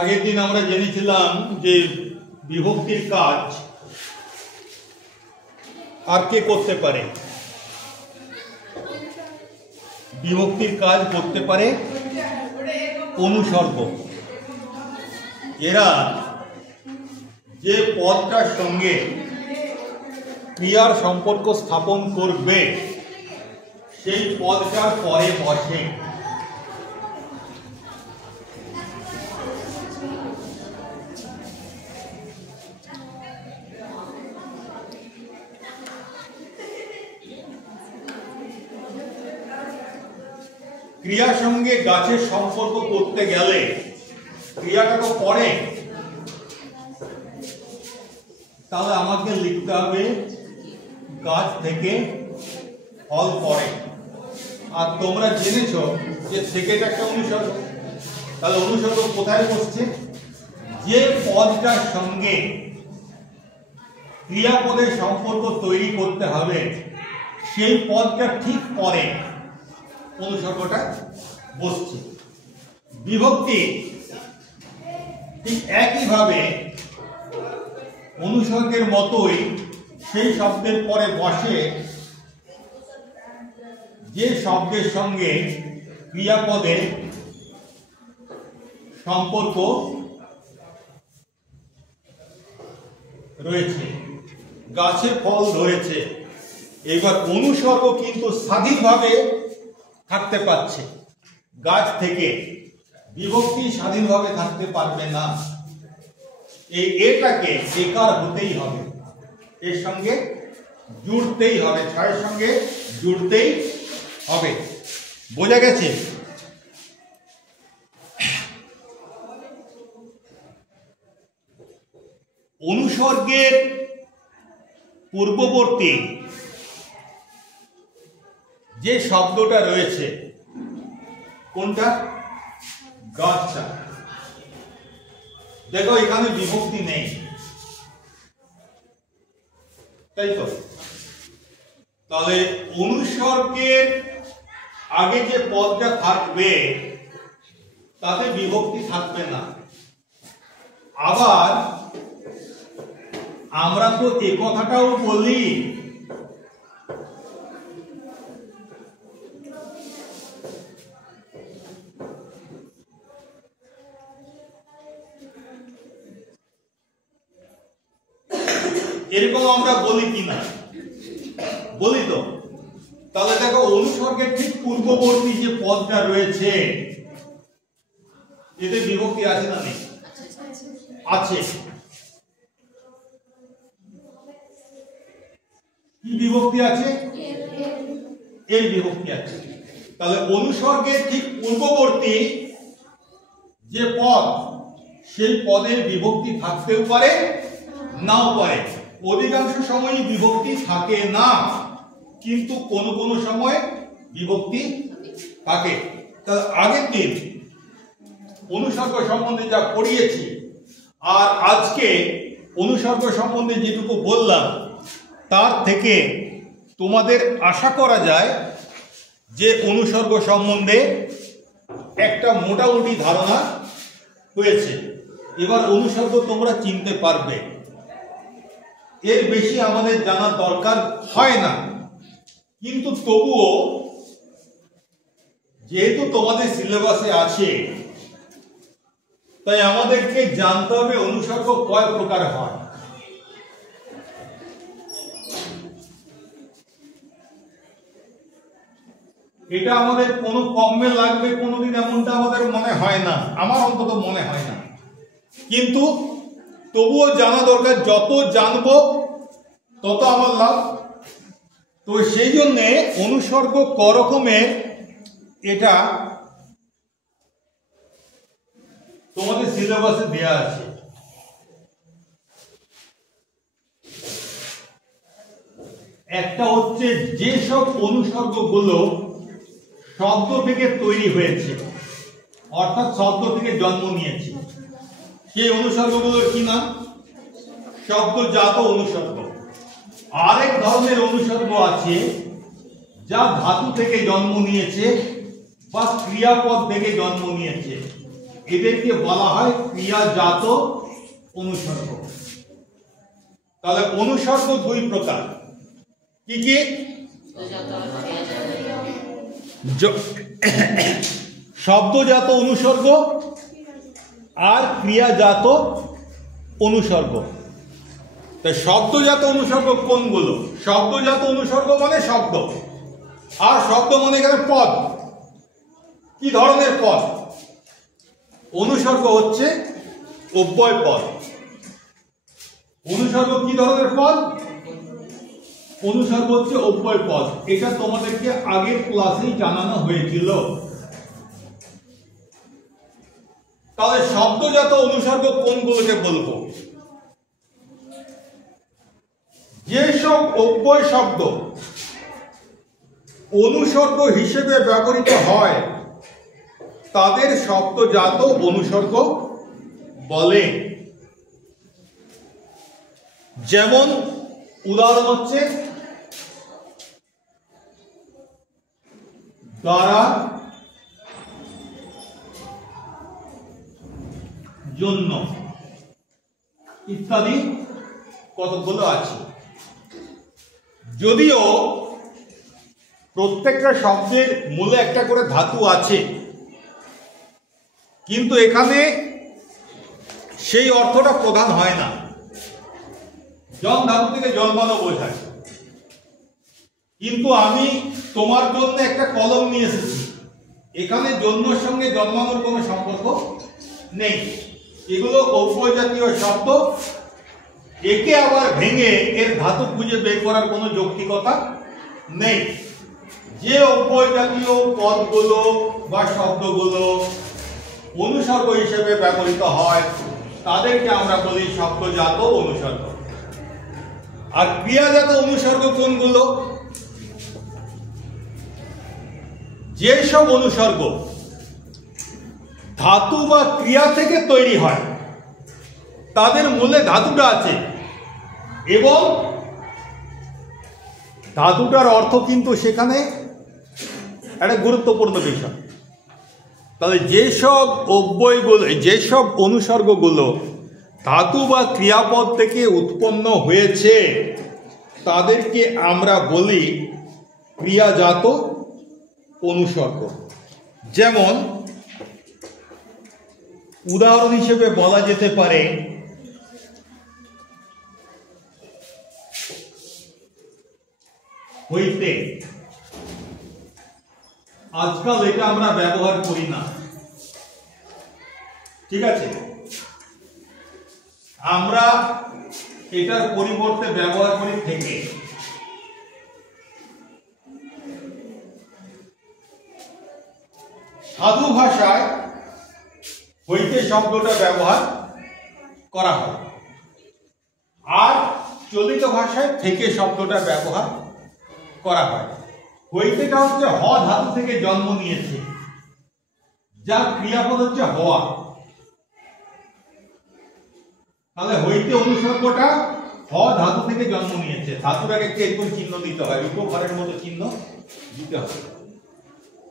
আগের দিন আমরা জেনেছিলাম যে বিভক্তির কাজ আর কে করতে পারে। বিভক্তির কাজ করতে পারে অনুসর্গ। এরা যে পদটার সঙ্গে ক্রিয়ার সম্পর্ক স্থাপন করবে সেই পদটার পরে বসে। ক্রিয়ার সঙ্গে গাছের সম্পর্ক করতে গেলে ক্রিয়াটা তো পড়ে, তাহলে আমাকে লিখতে হবে গাছ থেকে ফল পড়ে। আর তোমরা জেনেছো যে থেকেটা একটা অনুসর্গ, তাহলে অনুসর্গ কোথায় বসছে? যে পদটার সঙ্গে ক্রিয়াপদের সম্পর্ক তৈরি করতে হবে সেই পদটা ঠিক পরে অনুসর্গটা বসছে। বিভক্তি ঠিক একইভাবে অনুসর্গের মতোই সেই শব্দের পরে বসে যে শব্দের সঙ্গে ক্রিয়াপদের সম্পর্ক রয়েছে। গাছে ফল ধরেছে, এবার অনুসর্গ কিন্তু স্বাধীনভাবে থাকতে পারছে। গাছ থেকে বিভক্তি স্বাধীনভাবে থাকতে পারবে না, এটাকে একার হতেই হবে, এর সঙ্গে জুড়তেই হবে, ছায়ের সঙ্গে জুড়তেই হবে। বোঝা গেছে? অনুসর্গের পূর্ববর্তী যে শব্দটা রয়েছে কোনটা? গাছটা। দেখো এখানে বিভক্তি নেই, তাই তো? তাহলে অনুসর্গের আগে যে পদটা থাকবে তাতে বিভক্তি থাকবে না। আবার আমরা তো এই কথাটাও বলি এরকম, আমরা বলি কিনা? বলি তো। তাহলে দেখো অনুসর্গের ঠিক পূর্ববর্তী যে পদটা রয়েছে এতে বিভক্তি আছে না নেই? আছে। কি বিভক্তি আছে? এর বিভক্তি আছে। তাহলে অনুসর্গের ঠিক পূর্ববর্তী যে পদ সেই পদের বিভক্তি থাকতেও পারে নাও পারে। অধিকাংশ সময়ই বিভক্তি থাকে না, কিন্তু কোন কোন সময় বিভক্তি থাকে। তাহলে আগের দিন অনুসর্গ সম্বন্ধে যা পড়িয়েছি আর আজকে অনুসর্গ সম্বন্ধে যেটুকু বললাম তার থেকে তোমাদের আশা করা যায় যে অনুসর্গ সম্বন্ধে একটা মোটামুটি ধারণা হয়েছে। এবার অনুসর্গ তোমরা চিনতে পারবে, এর বেশি আমাদের জানার দরকার হয় না। কিন্তু তবুও যেহেতু তোমাদের সিলেবাসে আছে তাই আমাদেরকে জানতে হবে অনুসর্গ কয় প্রকার হয়। এটা আমাদের কোনো কমে লাগবে কোনোদিন এমনটা আমাদের মনে হয় না, আমার অন্তত মনে হয় না। কিন্তু তবুও জানা দরকার, যত জানবো তত আমার লাভ। তো সেই জন্যে অনুসর্গ ক রকমের এটা তোমাদের সিলেবাসে দেয়া আছে। একটা হচ্ছে যেসব অনুসর্গগুলো শব্দ থেকে তৈরি হয়েছে, অর্থাৎ শব্দ থেকে জন্ম নিয়েছে, সেই অনুসর্গগুলোর কি নাম? শব্দজাত অনুসর্গ। আরেক ধরনের অনুসর্গ আছে যা ধাতু থেকে জন্ম নিয়েছে বা ক্রিয়াপদ থেকে জন্ম নিয়েছে, এদেরকে বলা হয় ক্রিয়াজাত অনুসর্গ। তাহলে অনুসর্গ দুই প্রকার, কি কি? শব্দজাত অনুসর্গ আর ক্রিয়াজাত অনুসর্গ। শব্দজাত অনুসর্গ কোনগুলো? শব্দজাত অনুসর্গ মানে শব্দ, আর শব্দ মানে এখানে পদ। কি ধরনের পদ? অনুসর্গ হচ্ছে অব্যয় পদ। অনুসর্গ কি ধরনের পদ? অনুসর্গ হচ্ছে অব্যয় পদ। এটা তোমাদেরকে আগের ক্লাসেই জানানো হয়েছিল। তাহলে শব্দজাত অনুসর্গ কোনগুলোকে বলবো? যেসব অব্যয় শব্দ অনুসর্গ হিসেবে ব্যবহৃত হয় তাদের শব্দজাত অনুসর্গ বলে। যেমন উদাহরণ হচ্ছে দ্বারা, জন্য ইত্যাদি কতগুলো আছে। যদিও প্রত্যেকটা শব্দের মূলে একটা করে ধাতু আছে, কিন্তু এখানে সেই অর্থটা প্রধান হয় না। জন ধাতু থেকে জন্মানো বোঝায়। কিন্তু আমি তোমার জন্য একটা কলম নিয়ে এসেছি, এখানে জন্মের সঙ্গে জন্মানোর কোনো সম্পর্ক নেই। এগুলো অব্যয় জাতীয় শব্দ। একে আবার ভেঙে এর ধাতু খুঁজে বের করার কোনো যৌক্তিকতা নেই। যে অব্যয় জাতীয় পদগুলো বা শব্দগুলো অনুসর্গ হিসেবে ব্যবহৃত হয় তাদেরকে আমরা বলি শব্দজাত অনুসর্গ। আর ক্রিয়াজাত অনুসর্গ কোনগুলো? যেসব অনুসর্গ ধাতু বা ক্রিয়া থেকে তৈরি হয়, তাদের মূলে ধাতুটা আছে এবং ধাতুটার অর্থ কিন্তু সেখানে একটা গুরুত্বপূর্ণ বিষয়। তাহলে যেসব অব্যয়গুলো, যেসব অনুসর্গগুলো ধাতু বা ক্রিয়াপদ থেকে উৎপন্ন হয়েছে তাদেরকে আমরা বলি ক্রিয়াজাত অনুসর্গ। যেমন উদাহরণ হিসেবে বলা যেতে পারে হইতে। আজকাল এটা আমরা ব্যবহার করি না, ঠিক আছে? আমরা এটার পরিবর্তে ব্যবহার করি থেকে। সাধু ভাষায় হইতে শব্দটা ব্যবহার করা হয়, আর চলিত ভাষায় থেকে শব্দটা ব্যবহার করা হয়। হইতেটা হচ্ছে হ ধাতু থেকে জন্ম নিয়েছে, যার ক্রিয়াপদ হচ্ছে হওয়া। তাহলে হইতে অনুসর্গটা হ ধাতু থেকে জন্ম নিয়েছে। ধাতুর আগে একটি এরকম চিহ্ন দিতে হয়, উপঘরের মতো চিহ্ন দিতে হবে।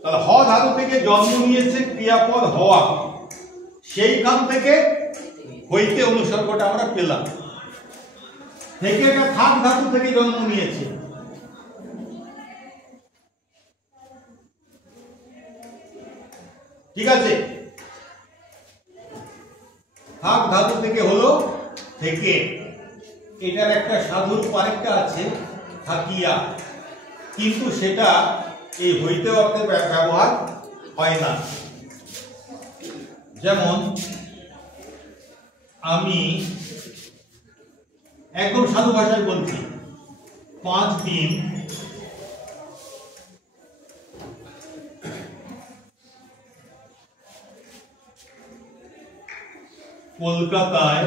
তাহলে হ ধাতু থেকে জন্ম নিয়েছে ক্রিয়াপদ হওয়া, সেইখান থেকে হইতে অনুসর্গটা আমরা পেলাম। থেকে এটা থাক ধাতু থেকে জন্ম নিয়েছে। ঠিক আছে? থাক ধাতু থেকে হলো থেকে। এটার একটা সাধুর আরেকটা আছে থাকিয়া, কিন্তু সেটা এই হইতে অর্থে ব্যবহার হয় না। যেমন আমি একদম সাধু ভাষায় বলছি, 5 দিন কলকাতায়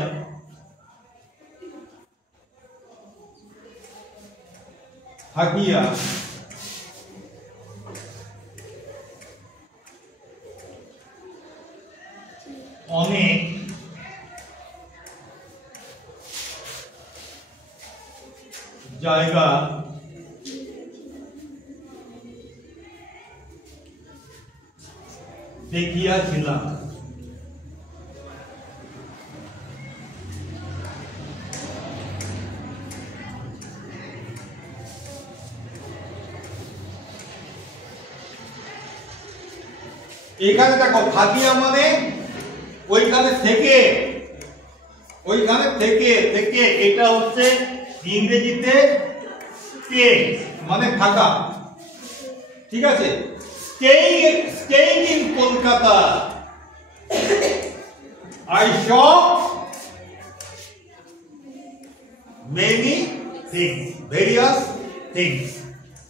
থাকিয়া অনেক জায়গা দেখিয়াছিলাম। এখানে দেখো খাতিয়া মানে ওইখানে থেকে থেকে এটা হচ্ছে ইংরেজিতে স্টে মানে থাকা, ঠিক আছে। Staying in Kolkata, I saw many things, various things,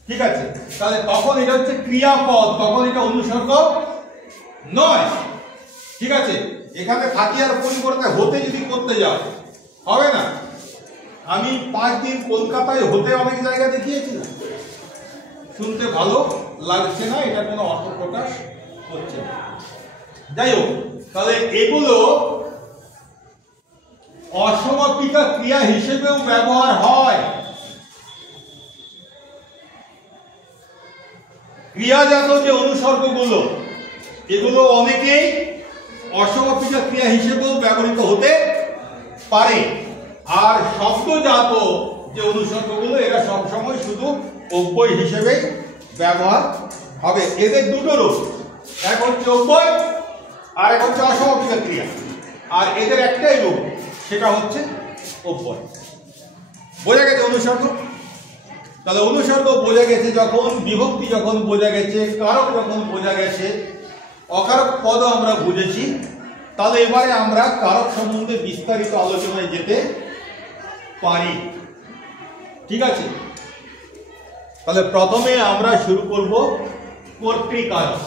ঠিক আছে। তাহলে তখন এটা হচ্ছে ক্রিয়াপদ, তখন এটা অনুসর্গ নয়, ঠিক আছে। এখানে থাকিয়ার পরিবর্তে হতে যদি করতে যাও হবে না। আমি 5 দিন কলকাতায় হতে অনেক জায়গা দেখিয়েছি না, শুনতে ভালো লাগছে না, এটা কোনো অর্থ প্রকাশ হচ্ছে না। যাই হোক, তাহলে এগুলো অসমাপিকা ক্রিয়া হিসেবেও ব্যবহার হয়। ক্রিয়াজাত যে অনুসর্গগুলো এগুলো অনেকেই অসমাপিকা ক্রিয়া হিসেবেও ব্যবহৃত হতে পারে। আর শব্দজাত যে অনুসর্গগুলো এরা সবসময় শুধু অব্যয় হিসেবে ব্যবহার হবে। এদের দুটো রূপ, এক হচ্ছে অব্যয় আর এক হচ্ছে অসমাপিকা ক্রিয়া, আর এদের একটাই রূপ, সেটা হচ্ছে অব্যয়। বোঝা গেছে অনুসর্গ? তাহলে অনুসর্গ বোঝা গেছে যখন, বিভক্তি যখন বোঝা গেছে, কারক যখন বোঝা গেছে, অকারক পদও আমরা বুঝেছি, তাহলে এবারে আমরা কারক সম্বন্ধে বিস্তারিত আলোচনায় যেতে পারি, ঠিক আছে। তাহলে প্রথমে আমরা শুরু করব কর্তৃকারক।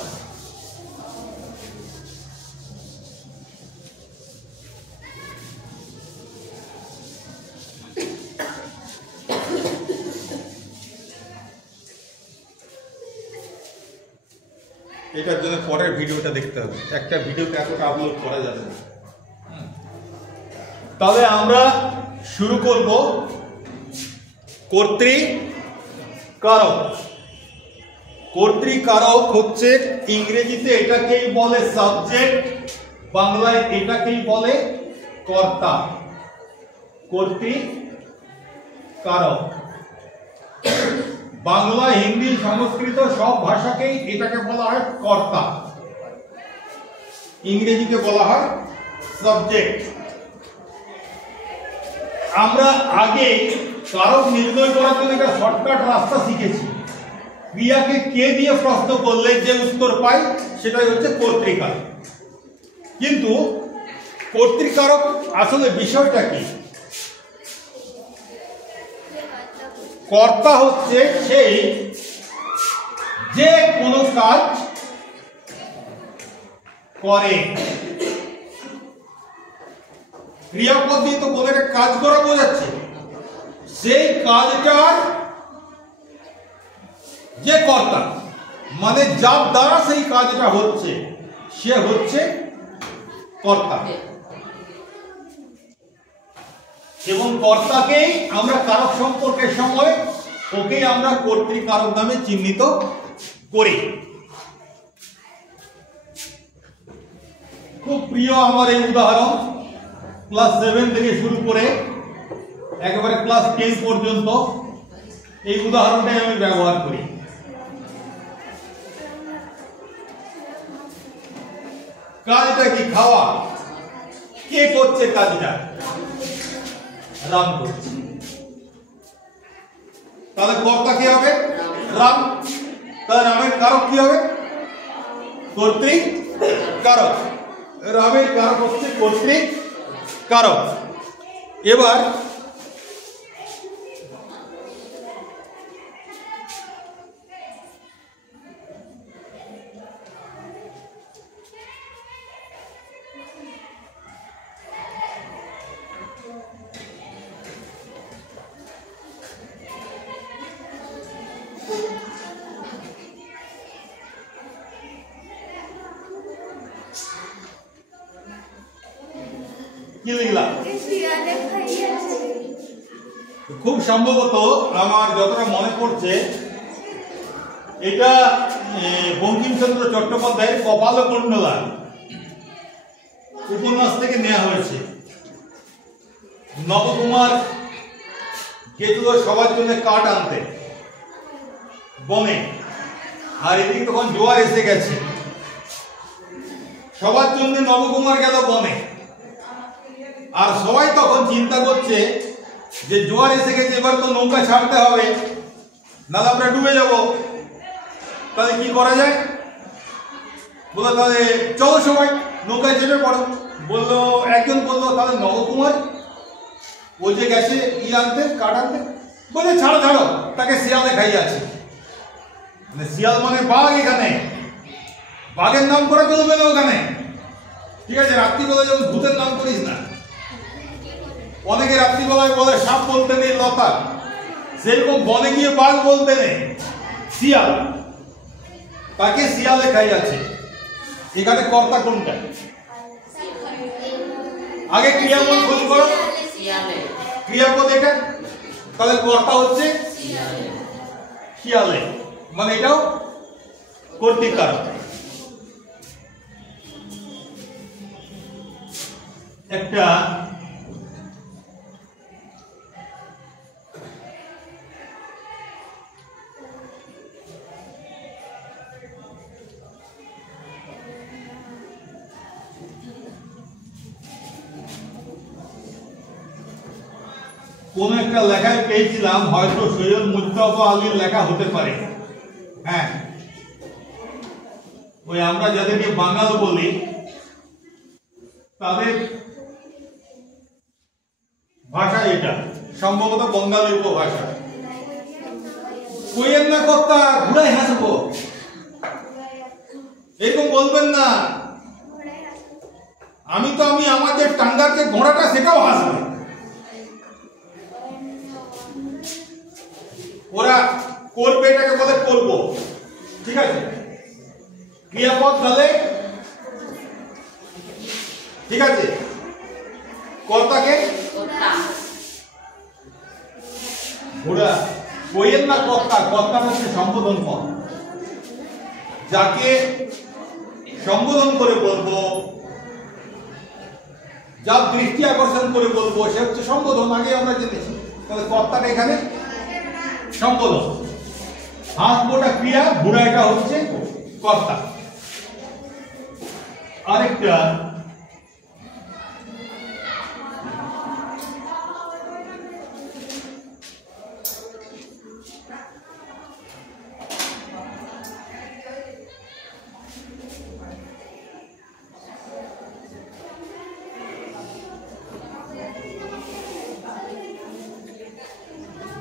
এটার জন্য পরের ভিডিওটা দেখতে হবে, একটা ভিডিওতে এতটা আপলোড করা যাবে না। তাহলে আমরা শুরু করব কর্তৃকারক। কর্তৃকারক হচ্ছে ইংরেজিতে এটাকেই বলে সাবজেক্ট, বাংলায় এটাকেই বলে কর্তা। কর্তৃকারক বাংলা, হিন্দি, সংস্কৃত সব ভাষাকেই এটাকে বলা হয় কর্তা, ইংরেজিতে বলা হয় সাবজেক্ট। আমরা আগে কারক নির্ণয় করার জন্য একটা শর্টকাট রাস্তা শিখেছি। ক্রিয়াকে কে দিয়ে প্রশ্ন করলে যে উত্তর পাই সেটাই হচ্ছে কর্তৃকারক। কিন্তু কর্তৃকারক আসলে বিষয়টা কি? কর্তা হচ্ছে সেই যে কোনো কাজ করে। ক্রিয়াপদ দিয়ে তো কোনো একটা কাজ করা বোঝাচ্ছে, সেই কাজটার যে কর্তা, মানে যার দ্বারা সেই কাজটা হচ্ছে, সে হচ্ছে কর্তা। এবং কর্তাকেই আমরা কারক সম্পর্কের সময় ওকেই আমরা কর্তৃকারক নামে চিহ্নিত করি। খুব প্রিয় আমার এই উদাহরণ, ক্লাস 7 থেকে শুরু করে একেবারে ক্লাস 10 পর্যন্ত এই উদাহরণটাই আমি ব্যবহার করি। কাজটা কি? খাওয়া। কে করছে কাজটা? রাম করছে। তাহলে কর্তা কি হবে? রাম। তাহলে রামের কারক কি হবে? কর্তৃকারক। রামের কারক হচ্ছে কর্তৃকারক। এবার কি লিখলাম? খুব সম্ভবত আমার যতটা মনে পড়ছে এটা বঙ্কিমচন্দ্র চট্টোপাধ্যায়ের কপালকুণ্ডলা উপন্যাস থেকে নেওয়া হয়েছে। নবকুমার গেছিল সবার জন্য কাঠ আনতে বনে, আর এদিকে তখন জোয়ার এসে গেছে। সবার জন্য নবকুমার গেল বনে, আর সবাই তখন চিন্তা করছে যে জোয়ার এসে গেছে, এবার তো নৌকা ছাড়তে হবে, নাহলে আমরা ডুবে যাব। তাহলে কি করা যায়? বললো তাহলে চলো সবাই নৌকায় চেপে পড়ো। বললো একজন বললো তাহলে নবকুমার ও যে গেছে আনতে কাঠ আনতে, বলে ছাড়ো ছাড়ো, তাকে শিয়ালে খাইয়ে আছে। মানে শিয়াল মানে বাঘ, এখানে বাঘের নাম করা চলবে না ওখানে, ঠিক আছে? রাত্রিবেলায় যেমন ভূতের নাম করিস না। অনেকে রাত্রিবেলায় বলে সাপ বলতে নেই লতা, সেরকম বনে গিয়ে বাঘ বলতে নেই, শিয়াল, তাকে শিয়ালে খাই আছে। এখানে কর্তা কোনটা? আগে ক্রিয়াপদ খোঁজ করো, ক্রিয়াপদ এটা, তাহলে কর্তা হচ্ছে শিয়ালে, মানে এটাও কর্তৃকারক। একটা কোন একটা লেখায় পেয়েছিলাম, হয়তো সৈয়দ মুজতবা আলীর লেখা হতে পারে। হ্যাঁ, ওই আমরা যাদেরকে বাঙাল বলি তাদের ভাষা এটা, সম্ভবত বঙ্গালী উপভাষা। কইয়েন না কর্তা, ঘুরাই হাসবো, এরকম বলবেন না। আমি আমার যে টাঙ্গার যে ঘোড়াটা সেটাও হাসবে। ওরা করবে, এটাকে বলে করব, ঠিক আছে? ক্রিয়াপদ তাহলে ঠিক আছে, কর্তাকে ঘোড়া। কইয়েন না কর্তা, কর্তা হচ্ছে সম্বোধন পদ, যাকে সম্বোধন করে বলবো, যার দৃষ্টি আকর্ষণ করে বলবো, সে হচ্ছে সম্বোধন। আগে আমরা জেনেছি, তাহলে কর্তাটা এখানে সম্বোধন, হাসবোটা ক্রিয়া, ঘোড়া এটা হচ্ছে কর্তা। আরেকটা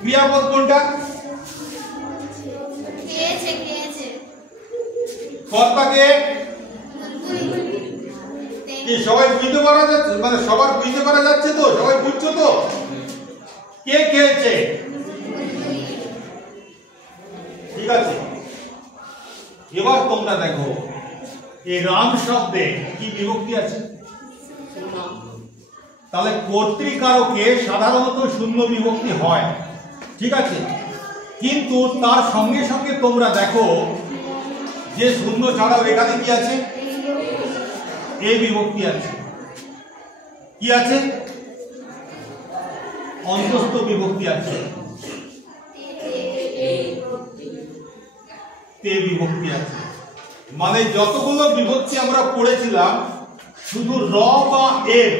ক্রিয়াপদ কোনটা? কর্তাকে কি সবাই বুঝতে পারা যাচ্ছে? মানে সবার বুঝতে পারা যাচ্ছে তো? সবাই বুঝছো তো? কে খেয়েছে? ঠিক আছে, এবার তোমরা দেখো এই রাম শব্দে কি বিভক্তি আছে? তাহলে কর্তৃকারকে সাধারণত শূন্য বিভক্তি হয়, ঠিক আছে? কিন্তু তার সঙ্গে সঙ্গে তোমরা দেখো যে শূন্য ছাড়াও এখানে কি আছে? এই বিভক্তি আছে। কি আছে? অন্তস্থ বিভক্তি আছে, তে বিভক্তি আছে। মানে যতগুলো বিভক্তি আমরা পড়েছিলাম, শুধু র বা এর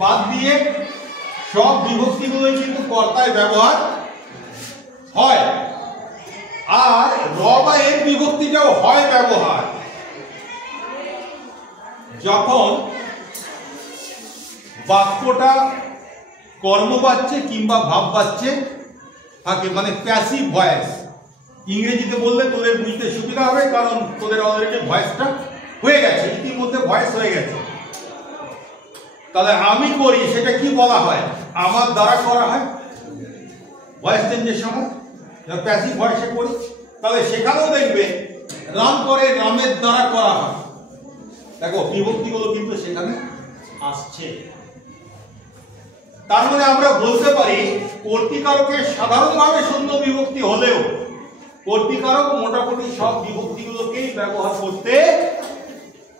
বাদ দিয়ে সব বিভক্তিগুলোই কিন্তু কর্তায় ব্যবহার হয়, আর র বা এর বিভক্তিটাও হয় ব্যবহার যখন বাক্যটা কর্মবাচ্যে কিংবা ভাববাচ্যে থাকে, মানে প্যাসিভ ভয়েস। ইংরেজিতে বললে তোদের বুঝতে সুবিধা হবে, কারণ তোদের অলরেডি ভয়েসটা হয়ে গেছে, ইতিমধ্যে ভয়েস হয়ে গেছে। তাহলে আমি করি, সেটা কি বলা হয়? আমার দ্বারা করা হয় ভয়েস চেঞ্জের সময়, প্যাসিভ ভয়েসে করি। তাহলে সেখানেও দেখবে রাম করে, রামের দ্বারা করা হয়। দেখো বিভক্তিগুলো কিন্তু সেখানে আসছে। তার মানে আমরা বলতে পারি কর্তৃকারকের সাধারণভাবে শূন্য বিভক্তি হলেও কর্তৃকারক মোটামুটি সব বিভক্তিগুলোকেই ব্যবহার করতে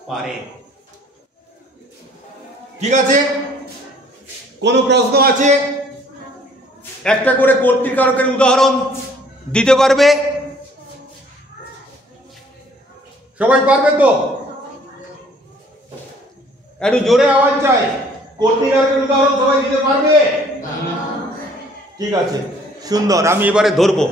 পারে। ঠিক আছে, কোনো প্রশ্ন আছে? একটা করে কর্তৃকারকের উদাহরণ দিতে পারবে? সবাই পারবে তো? একটু জোরে আওয়াজ চাই। কর্তৃকারের উদাহরণ সবাই দিতে পারবে? ঠিক আছে, সুন্দর। আমি এবারে ধরবো।